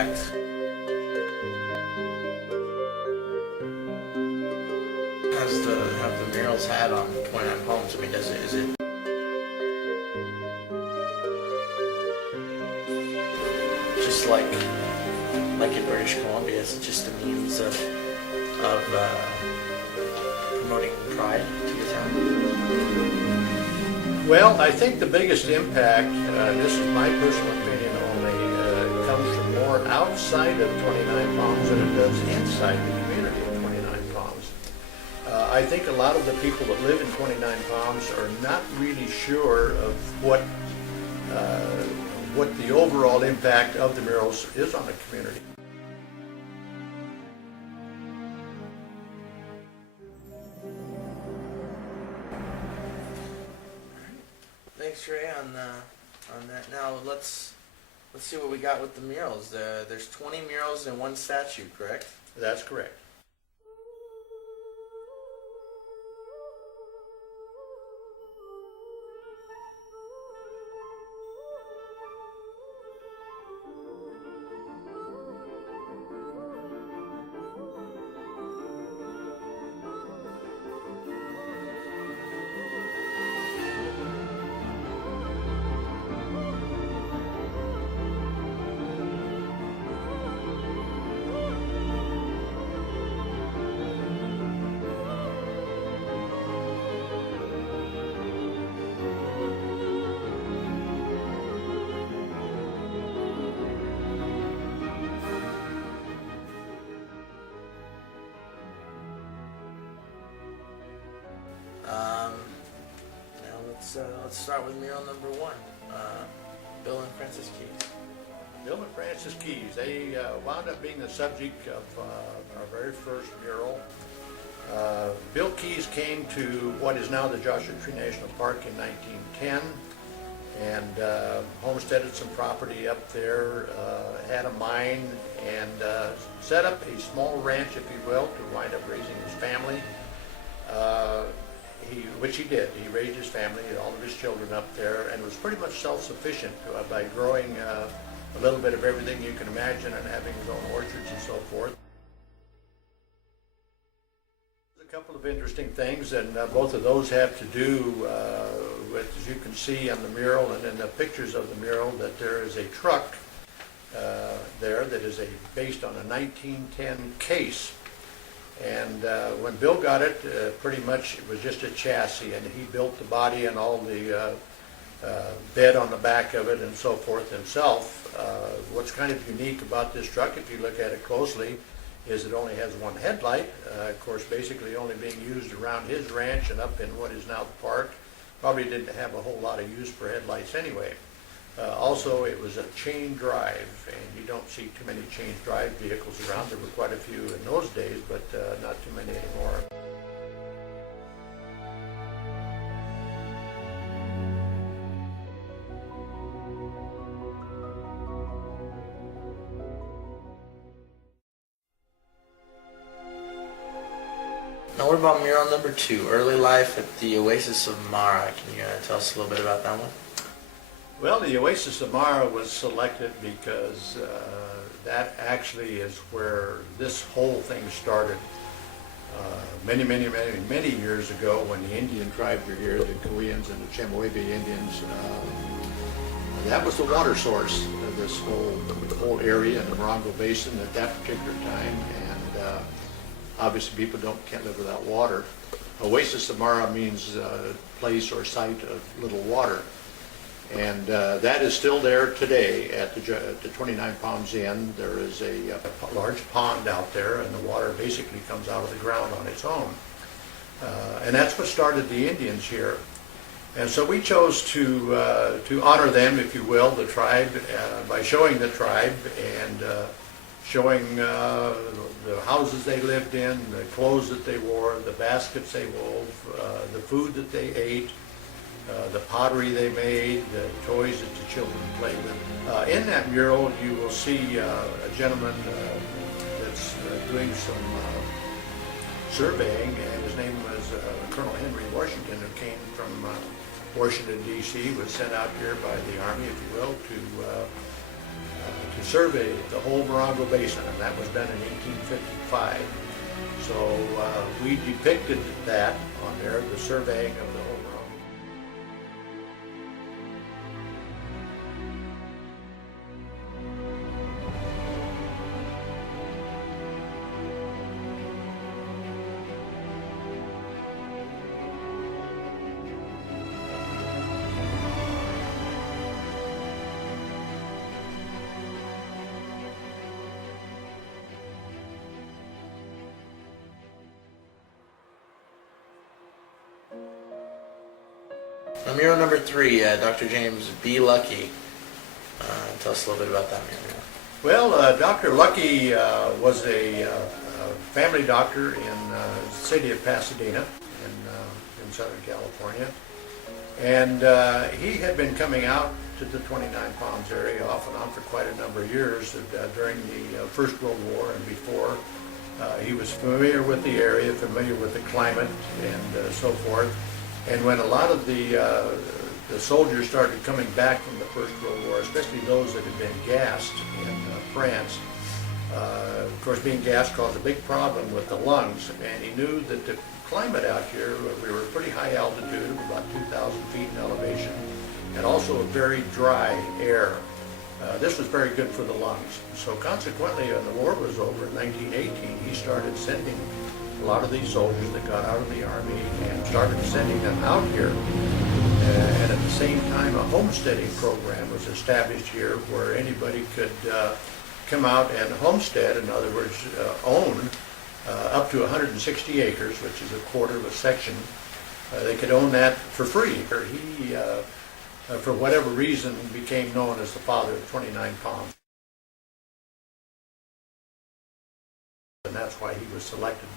impact have the murals had on 29 Palms? I mean, is it just like in British Columbia? Is it just a means of promoting pride to your town? Well, I think the biggest impact, this is my personal opinion only, comes from more outside of 29 Palms than it does inside the community of 29 Palms. I think a lot of the people that live in 29 Palms are not really sure of what the overall impact of the murals is on the community. Thanks, Ray, on that. Now let's see what we got with the murals. There's 20 murals and one statue, correct? That's correct. Now let's start with mural number 1, Bill and Frances Keys. Bill and Frances Keys, they wound up being the subject of our very first mural. Bill Keys came to what is now the Joshua Tree National Park in 1910 and homesteaded some property up there, had a mine, and set up a small ranch, if you will, to wind up raising his family. Which he did. He raised his family, all of his children up there, and was pretty much self-sufficient by growing a little bit of everything you can imagine and having his own orchards and so forth. A couple of interesting things, and both of those have to do with, as you can see on the mural and in the pictures of the mural, that there is a truck there that is based on a 1910 case. And when Bill got it, pretty much it was just a chassis, and he built the body and all the bed on the back of it and so forth himself. What's kind of unique about this truck, if you look at it closely, is it only has one headlight. Of course, basically only being used around his ranch and up in what is now the park. Probably didn't have a whole lot of use for headlights anyway. Also, it was a chain drive, and you don't see too many chain drive vehicles around. There were quite a few in those days, but not too many anymore. Now what about mural number 2, Early Life at the Oasis of Mara? Can you tell us a little bit about that one? Well, the Oasis of Mara was selected because that actually is where this whole thing started. Many years ago, when the Indian tribes were here, the Cuyans and the Chemehuevi Indians, that was the water source of this whole area in the Morongo Basin at that particular time. And obviously, people can't live without water. Oasis of Mara means place or site of little water. And that is still there today at the 29 Palms Inn. There is a large pond out there, and the water basically comes out of the ground on its own. And that's what started the Indians here. And so we chose to honor them, if you will, the tribe, by showing the tribe and showing the houses they lived in, the clothes that they wore, the baskets they wove, the food that they ate, the pottery they made, the toys that the children played with. In that mural, you will see a gentleman that's doing some surveying, and his name was Colonel Henry Washington, who came from Washington, D.C., was sent out here by the Army, if you will, to survey the whole Morongo Basin, and that was done in 1855. So we depicted that on there, the surveying of the whole Morongo. Mural number 3, Dr. James B. Lucky. Tell us a little bit about that mural. Well, Dr. Lucky was a family doctor in the city of Pasadena in Southern California. And he had been coming out to the 29 Palms area off and on for quite a number of years during the First World War and before. He was familiar with the area, familiar with the climate and so forth. And when a lot of the soldiers started coming back from the First World War, especially those that had been gassed in France, of course being gassed caused a big problem with the lungs, and he knew that the climate out here, we were pretty high altitude, about 2,000 feet in elevation, and also a very dry air. This was very good for the lungs. So consequently, when the war was over in 1918, he started sending a lot of these soldiers that got out of the Army and started sending them out here. And at the same time, a homesteading program was established here where anybody could come out and homestead, in other words, own up to 160 acres, which is a quarter of a section. They could own that for free. He, for whatever reason, became known as the father of 29 Palms. And that's why he was selected